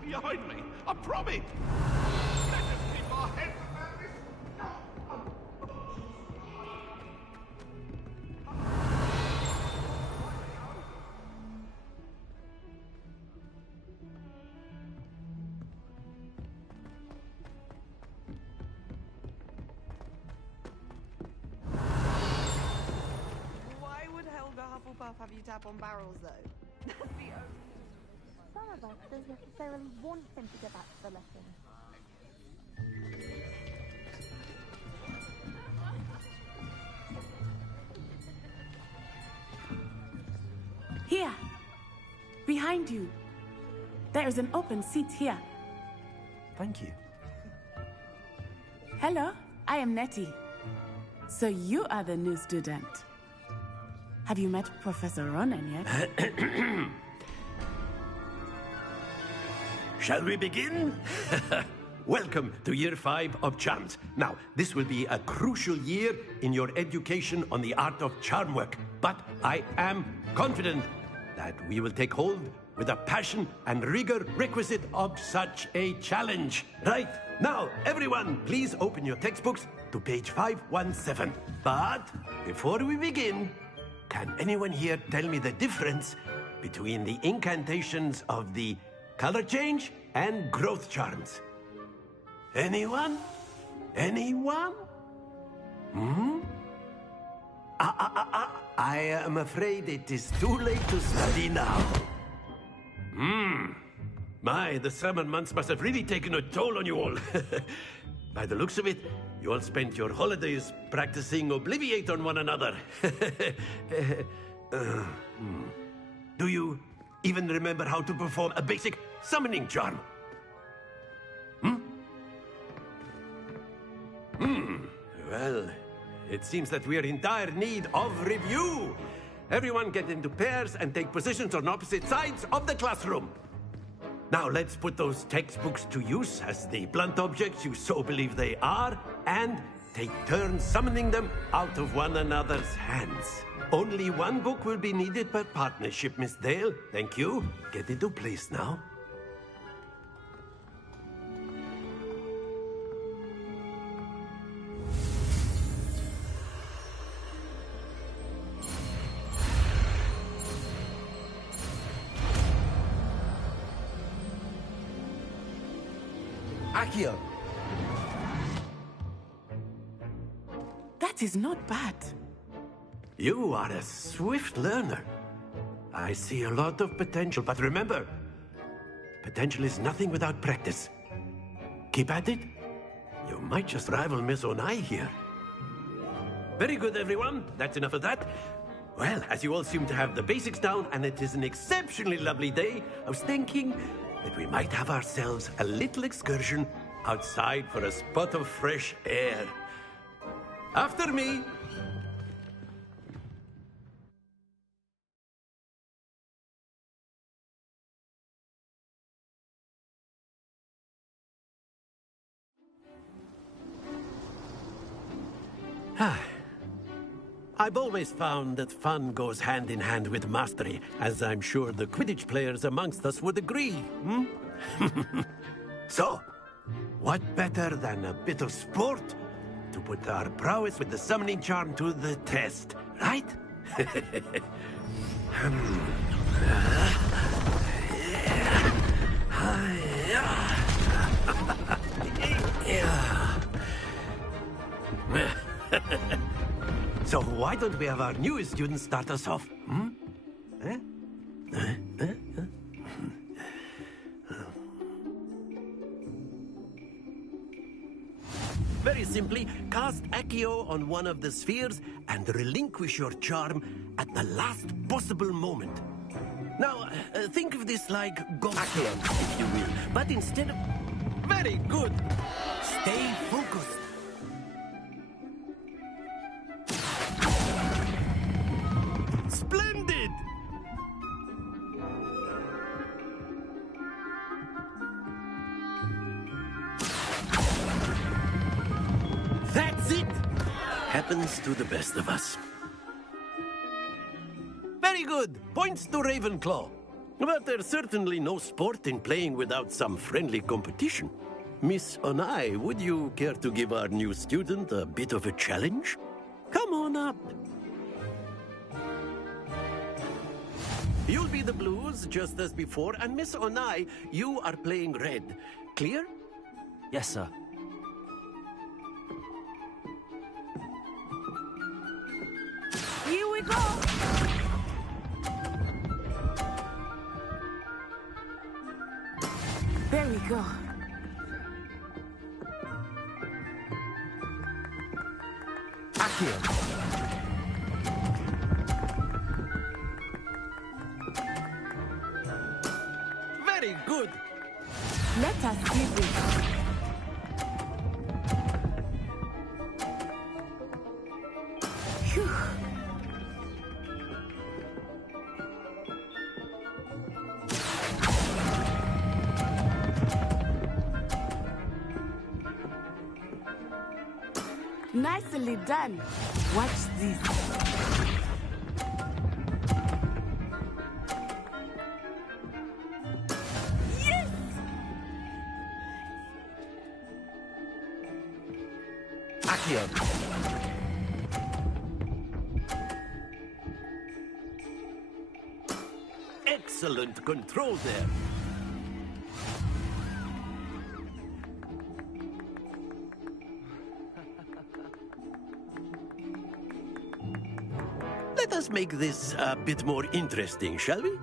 Behind me! I promise! Let us keep our heads about this! Why would Helga Hufflepuff have you tap on barrels, though? Some of us don't necessarily want him to get back to the lesson. Here! Behind you! There is an open seat here. Thank you. Hello, I am Nettie. So you are the new student. Have you met Professor Ronan yet? Shall we begin? Welcome to Year 5 of Charms. Now, this will be a crucial year in your education on the art of charm work, but I am confident that we will take hold with the passion and rigor requisite of such a challenge. Right, now, everyone, please open your textbooks to page 517. But before we begin, can anyone here tell me the difference between the incantations of the color change and growth charms? Anyone? Anyone? I am afraid it is too late to study now. My, the summer months must have really taken a toll on you all. By the looks of it, you all spent your holidays practicing Obliviate on one another. Do you even remember how to perform a basic summoning charm? Well, it seems that we are in dire need of review. Everyone get into pairs and take positions on opposite sides of the classroom. Now let's put those textbooks to use as the blunt objects you so believe they are, and take turns summoning them out of one another's hands. Only one book will be needed per partnership, Miss Dale. Thank you. Get into place now. Accio! That is not bad. You are a swift learner. I see a lot of potential, but remember, potential is nothing without practice. Keep at it. You might just rival Miss Onai here. Very good, everyone. That's enough of that. Well, as you all seem to have the basics down, and it is an exceptionally lovely day, I was thinking that we might have ourselves a little excursion outside for a spot of fresh air. After me. I've always found that fun goes hand in hand with mastery, as I'm sure the Quidditch players amongst us would agree, hmm? So, what better than a bit of sport to put our prowess with the summoning charm to the test, right? So why don't we have our newest student start us off? Hmm? Eh? Very simply, cast Accio on one of the spheres and relinquish your charm at the last possible moment. Now, think of this like Accio, if you will, but instead of... Very good! Stay focused. Splendid! That's it! Happens to the best of us. Very good! Points to Ravenclaw. But there's certainly no sport in playing without some friendly competition. Miss Onai, would you care to give our new student a bit of a challenge? Come on up. You'll be the blues, just as before, and Miss Onai, you are playing red. Clear? Yes, sir. Here we go! There we go. Accio. Very good. Let us do this. Phew. Nicely done. Watch this. Yes! Accio. Excellent control there. Let us make this a bit more interesting, shall we?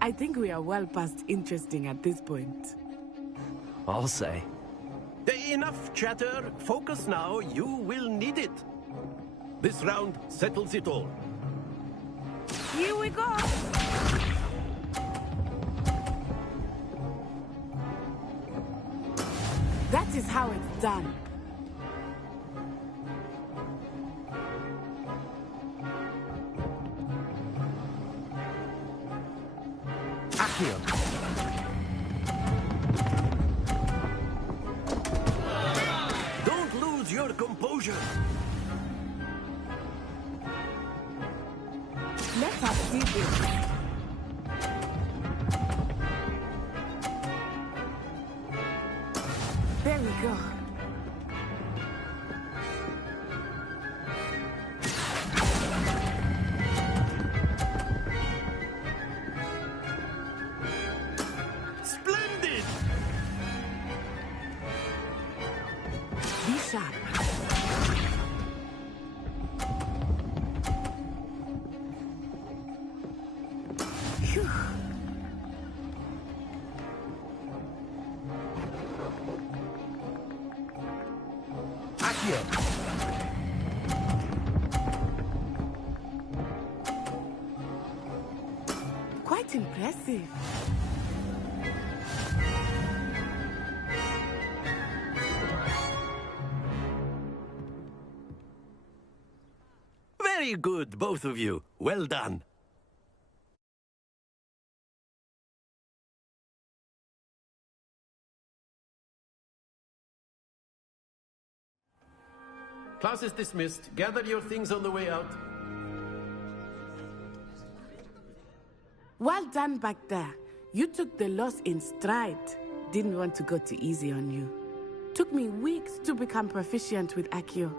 I think we are well past interesting at this point. I'll say. Enough chatter. Focus now. You will need it. This round settles it all. Here we go! That is how it's done. Accio. Don't lose your composure. Let us see this. There we go. Splendid! Be sharp. Phew. Accio. Quite impressive. Very good, both of you. Well done. class is dismissed. Gather your things on the way out. Well done back there. You took the loss in stride. Didn't want to go too easy on you. Took me weeks to become proficient with Accio.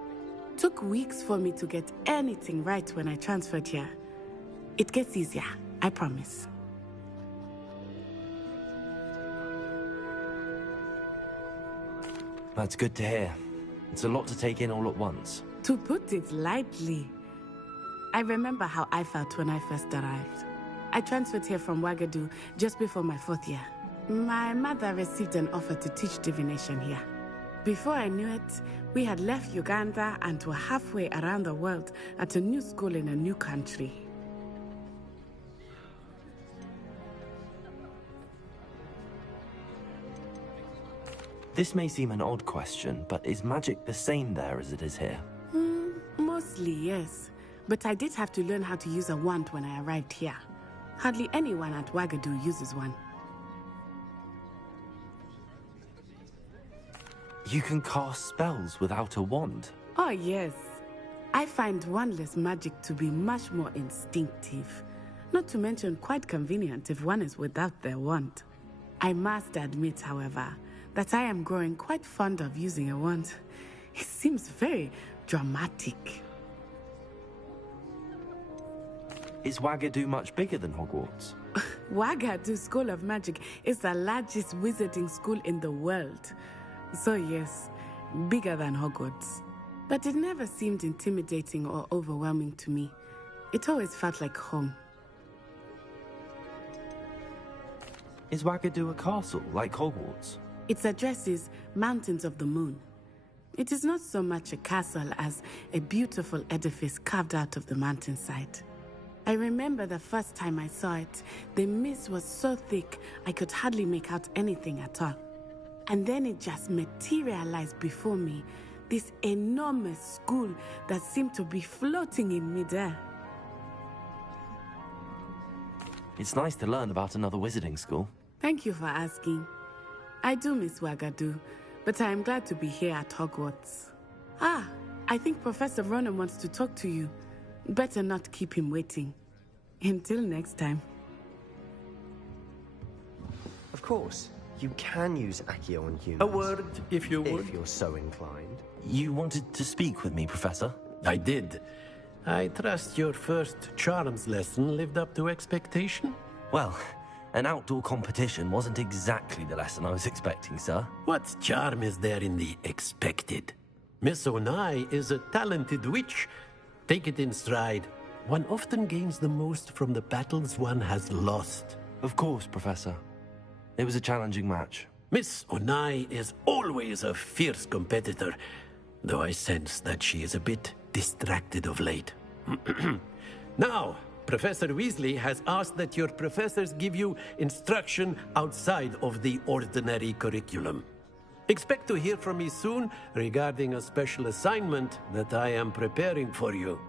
Took weeks for me to get anything right when I transferred here. It gets easier, I promise. That's good to hear. It's a lot to take in all at once. To put it lightly, I remember how I felt when I first arrived. I transferred here from Wagadu just before my 4th year. My mother received an offer to teach divination here. Before I knew it, we had left Uganda and were halfway around the world at a new school in a new country. This may seem an odd question, but is magic the same there as it is here? Mostly, yes. But I did have to learn how to use a wand when I arrived here. Hardly anyone at Wagadu uses one. You can cast spells without a wand? Oh, yes. I find wandless magic to be much more instinctive. Not to mention quite convenient if one is without their wand. I must admit, however, that I am growing quite fond of using a wand. It seems very dramatic. Is Wagadu much bigger than Hogwarts? Wagadu School of Magic is the largest wizarding school in the world. So yes, bigger than Hogwarts. But it never seemed intimidating or overwhelming to me. It always felt like home. Is Wagadu a castle, like Hogwarts? Its address is Mountains of the Moon. It is not so much a castle as a beautiful edifice carved out of the mountainside. I remember the first time I saw it, the mist was so thick I could hardly make out anything at all. And then it just materialized before me, this enormous school that seemed to be floating in midair. It's nice to learn about another wizarding school. Thank you for asking. I do miss Wagadu, but I am glad to be here at Hogwarts. Ah, I think Professor Ronan wants to talk to you. Better not keep him waiting. Until next time. Of course, you can use Accio on humans. A word, if you would. If you're so inclined. You wanted to speak with me, Professor? I did. I trust your first charms lesson lived up to expectation? Well, an outdoor competition wasn't exactly the lesson I was expecting, sir. What charm is there in the expected? Miss Onai is a talented witch. Take it in stride. One often gains the most from the battles one has lost. Of course, Professor. It was a challenging match. Miss Onai is always a fierce competitor, though I sense that she is a bit distracted of late. Now, Professor Weasley has asked that your professors give you instruction outside of the ordinary curriculum. Expect to hear from me soon regarding a special assignment that I am preparing for you.